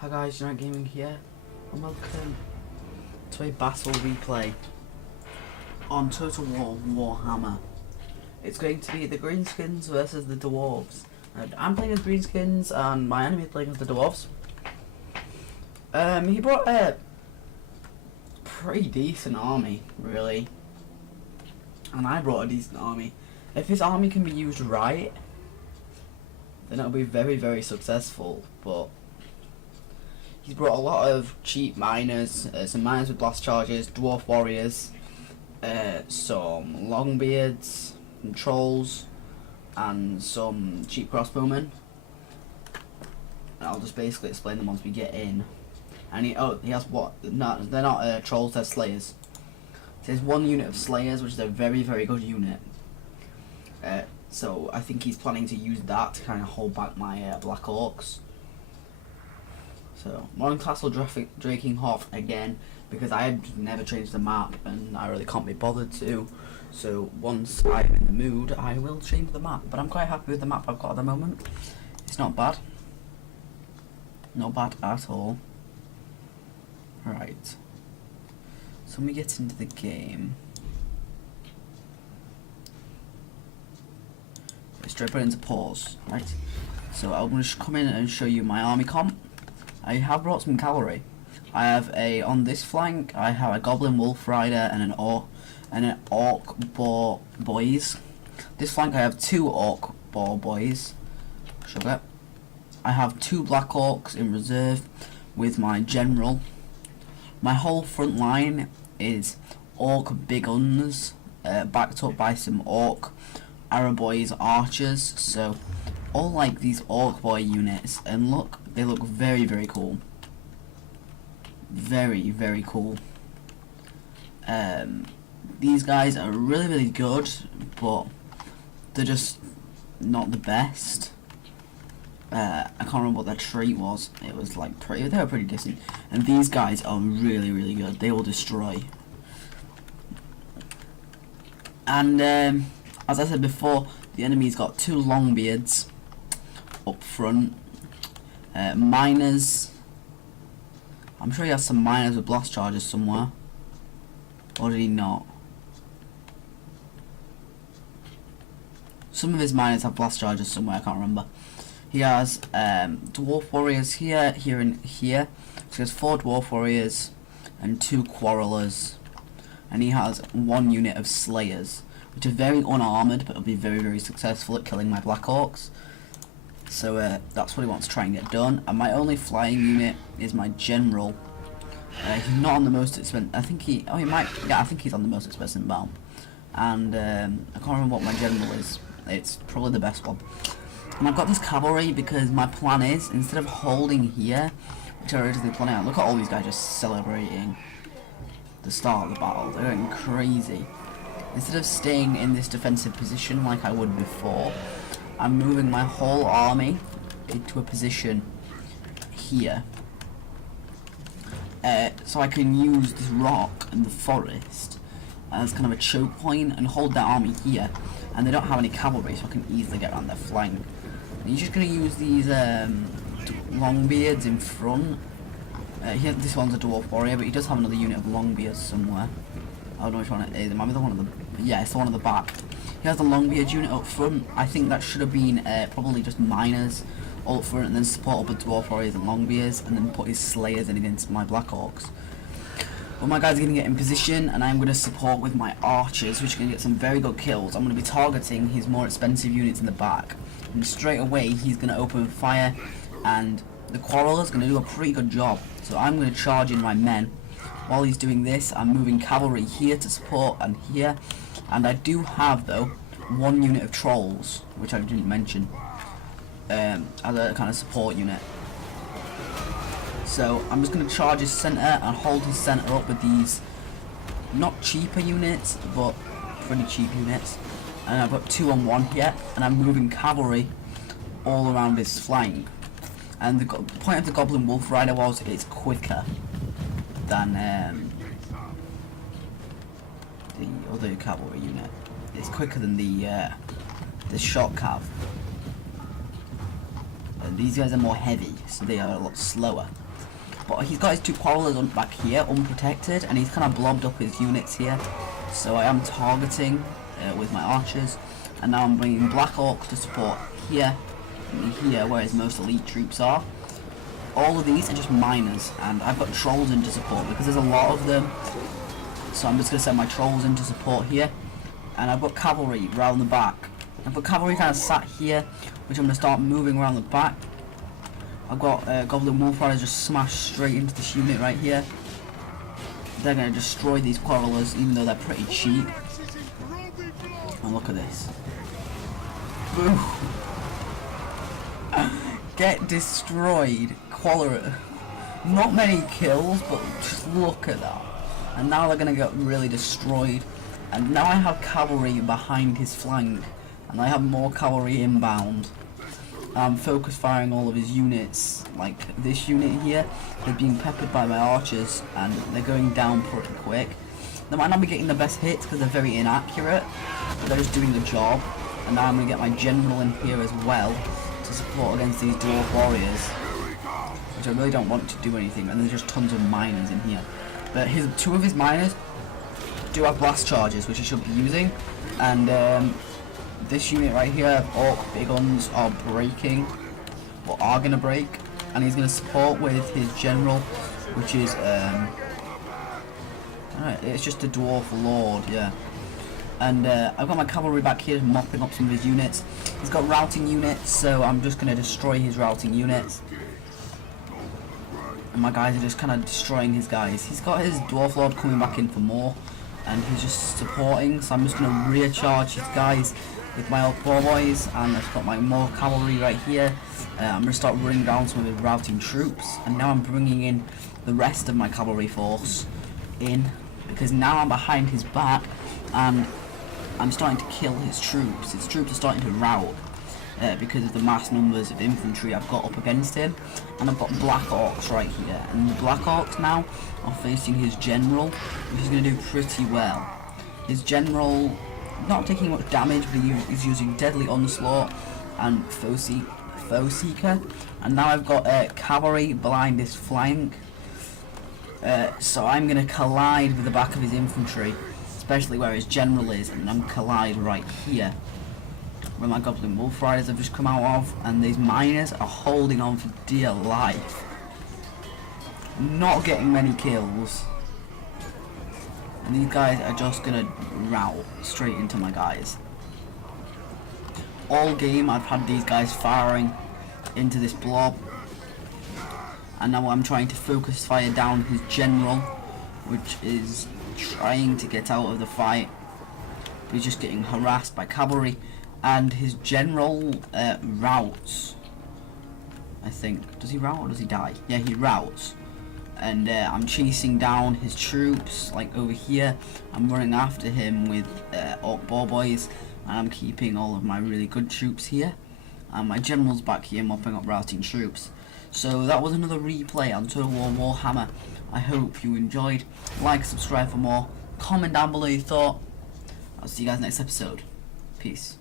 Hi guys, Unite Gaming here, and welcome to a battle replay on Total War Warhammer. It's going to be the Greenskins versus the Dwarves. I'm playing as Greenskins, and my enemy is playing as the Dwarves. He brought a pretty decent army, really, and I brought a decent army. If this army can be used right, then it'll be very, very successful, but he's brought a lot of cheap miners, some miners with blast charges, dwarf warriors, some longbeards, some trolls, and some cheap crossbowmen. And I'll just basically explain them once we get in. And he has what? No, they're not trolls, they're slayers. So there's one unit of slayers, which is a very, very good unit. So I think he's planning to use that to kind of hold back my Black Orcs. So, Modern Castle Drakinghof again, because I have never changed the map and I really can't be bothered to. So, once I'm in the mood, I will change the map. But I'm quite happy with the map I've got at the moment. It's not bad. Not bad at all. Right. So, when we get into the game, straight put it into pause. Right. So, I'm going to come in and show you my army comp. I have brought some cavalry. I have on this flank, I have a goblin wolf rider and an orc boar boys. This flank I have 2 orc boar boys. Sugar. I have 2 black orcs in reserve with my general. My whole front line is orc big guns, backed up by some orc Araboys archers. So all like these orc boy units, and look, they look very, very cool. Very, very cool. These guys are really, really good, but they're just not the best. I can't remember what their trait was. It was like they were pretty decent. And these guys are really, really good. They will destroy. And as I said before, the enemy's got 2 longbeards up front. Miners. I'm sure he has some miners with blast charges somewhere. Or did he not? Some of his miners have blast charges somewhere, I can't remember. He has dwarf warriors here, here, and here. So he has 4 dwarf warriors and 2 quarrelers. And he has 1 unit of slayers, which are very unarmoured, but will be very, very successful at killing my Black Orcs. So that's what he wants to try and get done. And my only flying unit is my general. He's not on the most expensive. I think he. Oh, he might. Yeah, I think he's on the most expensive bound. And I can't remember what my general is. It's probably the best one. And I've got this cavalry because my plan is, instead of holding here, which I originally planned out. Look at all these guys just celebrating the start of the battle. They're going crazy. Instead of staying in this defensive position like I would before, I'm moving my whole army into a position here. So I can use this rock and the forest as kind of a choke point and hold that army here. And they don't have any cavalry, so I can easily get around their flank. And you're just going to use these longbeards in front. This one's a dwarf warrior, but he does have another unit of longbeards somewhere. I don't know which one it is. It might be the one at the... Yeah, it's the one at the back. He has the longbeard unit up front. I think that should have been probably just miners all up front, and then support up with dwarf warriors and longbeards, and then put his slayers in against my Black Orcs. But my guys are going to get in position, and I'm going to support with my archers, which are going to get some very good kills. I'm going to be targeting his more expensive units in the back. And straight away, he's going to open fire, and the quarreler's going to do a pretty good job. So I'm going to charge in my men. While he's doing this, I'm moving cavalry here to support and here. And I do have, though, 1 unit of trolls, which I didn't mention, as a kind of support unit. So I'm just going to charge his centre and hold his centre up with these not cheaper units, but pretty cheap units. And I've got 2 on 1 here, and I'm moving cavalry all around his flank. And the point of the Goblin Wolf Rider was it's quicker than the other cavalry unit. It's quicker than the shot cav. These guys are more heavy, so they are a lot slower. But he's got his 2 quarrelers back here, unprotected, and he's kind of blobbed up his units here. So I am targeting with my archers, and now I'm bringing Black Orcs to support here and here, where his most elite troops are. All of these are just miners, and I've got trolls in to support because there's a lot of them. So I'm just going to send my trolls in to support here, and I've got cavalry around the back. I've got cavalry kind of sat here, which I'm going to start moving around the back. I've got Goblin Wolf Riders just smashed straight into this unit right here. They're going to destroy these quarrelers, even though they're pretty cheap. And look at this. Boom. Get destroyed, quarreler. Not many kills, but just look at that. And now they're going to get really destroyed. And now I have cavalry behind his flank. And I have more cavalry inbound. I'm focus firing all of his units, like this unit here. They're being peppered by my archers, and they're going down pretty quick. They might not be getting the best hits because they're very inaccurate, but they're just doing the job. And now I'm going to get my general in here as well to support against these dwarf warriors, which I really don't want to do anything. And there's just tons of miners in here. But 2 of his miners do have blast charges, which he should be using, and this unit right here, Orc big guns, are breaking, or are going to break, and he's going to support with his general, which is, alright, it's just a dwarf lord, yeah. And I've got my cavalry back here mopping up some of his units. He's got routing units, so I'm just going to destroy his routing units. And my guys are just kind of destroying his guys. He's got his dwarf lord coming back in for more, and he's just supporting, so I'm just going to recharge his guys with my old poor boys, and I've got my more cavalry right here. I'm going to start running down some of his routing troops, and now I'm bringing in the rest of my cavalry force in, because now I'm behind his back, and I'm starting to kill his troops. His troops are starting to rout because of the mass numbers of infantry I've got up against him, and I've got Black Orcs right here, and the Black Orcs now are facing his general, which is going to do pretty well. His general not taking much damage, but he's using Deadly Onslaught and Foe Seeker. And now I've got cavalry behind his flank, so I'm going to collide with the back of his infantry, especially where his general is, and I'm collide right here where my Goblin Wolf Riders have just come out of, and these miners are holding on for dear life, not getting many kills. And these guys are just gonna rout straight into my guys. All game I've had these guys firing into this blob, and now I'm trying to focus fire down his general, which is trying to get out of the fight, but he's just getting harassed by cavalry, and his general routs, I think. Does he rout or does he die? Yeah, he routs. And I'm chasing down his troops, like over here. I'm running after him with Orc Boar Boys, and I'm keeping all of my really good troops here. And my general's back here mopping up routing troops. So that was another replay on Total War Warhammer. I hope you enjoyed. Like, subscribe for more. Comment down below your thought. I'll see you guys next episode. Peace.